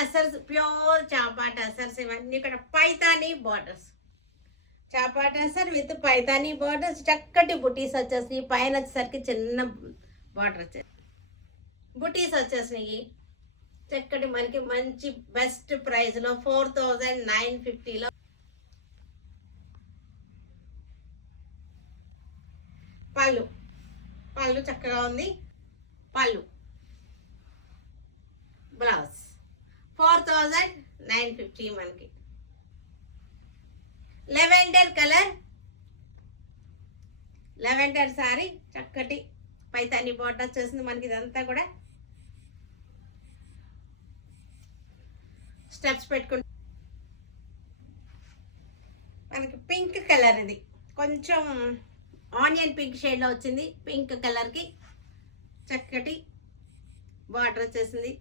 Tussars, pure చాపా tussars, ఇవన్నీ కూడా Paithani borders. Chapa tussar with Paithani borders, చక్కటి బుటీస్ వచ్చేసినాయి. పైన వచ్చేసరికి చిన్న బార్డర్ వచ్చేసి బుటీస్ వచ్చేసినాయి. చక్కటి మనకి మంచి బెస్ట్ ప్రైస్లో 4950లో. పళ్ళు చక్కగా ఉంది. పళ్ళు, బ్లౌజ్ 4950 మనకి. లెవెండర్ కలర్, లెవెండర్ సారీ, చక్కటి పైతాని బార్డర్ వచ్చేసింది మనకి. ఇదంతా కూడా స్టెప్స్ పెట్టుకుంటే మనకి పింక్ కలర్, ఇది కొంచెం ఆనియన్ పింక్ షేడ్లో వచ్చింది. పింక్ కలర్కి చక్కటి బార్డర్ వచ్చేసింది.